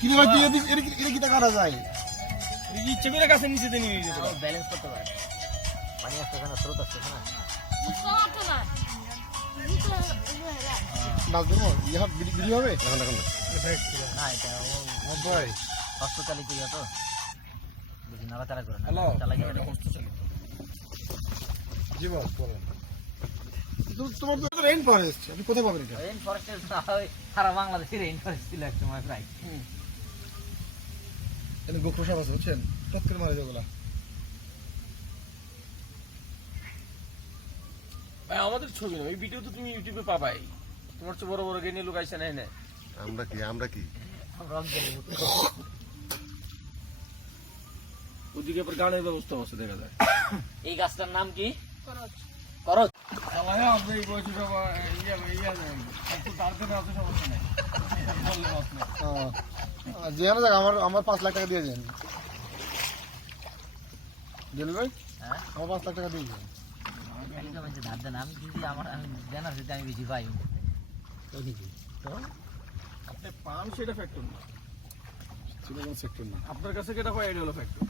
কিরে ভাই তুই এটা কি করা যায়? ইচ্ছে করে গাছের নিচে দিয়ে নিয়ে যেতে পারো। ব্যালেন্স করতে পারে। পানি আসতেছে না, স্রোত আসতেছে না। নাচ দেবো ইহা ভিডিও হবে এখন এখন না এটা ভাই হস্তচালিত ইয়া তো বেশি নাড়াচাড়া করে না। হ্যালো, চালাই এটা কষ্ট চলে। জীবন বলেন তোমার তো রেইন ফরেস্ট আপনি কোথায় পাবেন এটা? রেইন ফরেস্টের সারা বাংলাদেশে রেইন ফরেস্ট ছিল এক সময় প্রায়। এখানে গোখরো সাপ আছে বুঝছেন, টপ করে মারে যেগুলা। ভাই আমাদের ছবি না, এই ভিডিও তো তুমি ইউটিউবে পাবাই। তোমার চেয়ে বড় বড় গেনে লোক আইসা নেয় না। আমরা কি রক গেলে ওদিকে আবার গানের ব্যবস্থা আছে দেখা যায়। এই গাছটার নাম কি? করচ। আল্লাহ আপনি এই বয়সে বাবা ইয়া একটু তাড়াতাড়ি আসতে সমস্যা নেই। বললে মাছ নেই। যে আমার 5 লাখ টাকা দিয়ে দেন দিল ভাই, হ্যাঁ আমার 5 লাখ টাকা দিয়ে দেন। একদম এই যে ধার দেন, আমি যদি আমার আমি জানা সেটা আমি বেশি পাই। তো আপনি পান সেটা ফ্যাক্টর না। সেটা কোন সেক্টর না। আপনার কাছে কেটা হয় এটা হলো ফ্যাক্টর।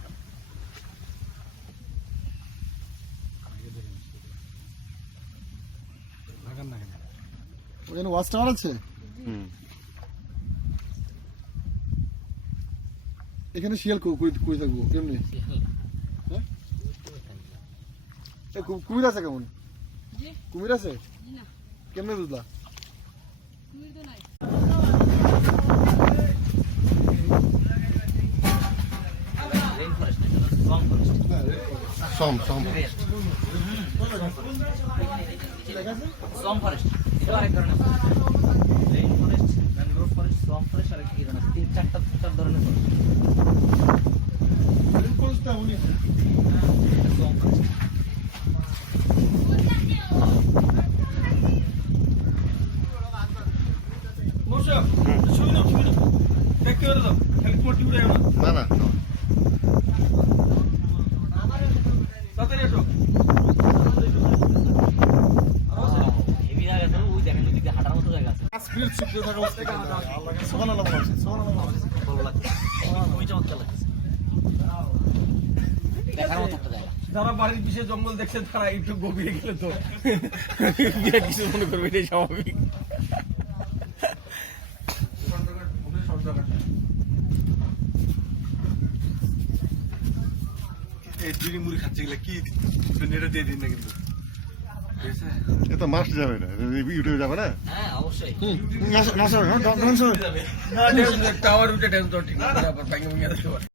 ওখানে ওয়াচ টাওয়ার আছে, এখানে শিয়াল কই থাকবো কেমনি? হ্যাঁ কুমির আছে কেমন? কুমির আছে কেমনে বুঝলা? রেইন ফরেস্ট এটা strong forest. Some swamp forest এটা আরেক ধরনের rain forest, mangrove forest, swamp forest আর কি ধরনের 3-4 ধরনের ফরেস্ট। সোয়াম ফরেস্ট মোশা ছবি নাও দেখতে পারো দাও খালি পটি উড়ে না। না তাড়াতাড়ি এসো। হেভি জায়গা তো, ওই দেখেন ওইদিকে হাঁটার মতো জায়গা আছে। স্পিড শিখতে থাকা অবস্থা সুবহানাল্লাহ বলছি সুবহানাল্লাহ ভালো লাগছে, খুবই চমৎকার লাগছে, দেখার মতো একটা জায়গা। যারা বাড়ির পিছিয়ে জঙ্গল দেখছে তারা একটু গভীরে গেলে তো কিছু মনে করবে, এটাই স্বাভাবিক। এই বিড়ি মুড়ি খাচ্ছে গেলে কি নেটে দিয়ে দিন না কিন্তু এটা মাস যাবে না, ইউটিউবে যাবে না। হ্যাঁ অবশ্যই। না স্যার টাওয়ার উঠে টেন্স ঠিক না, আবার ভাঙে ভাঙে দেখতে পারে।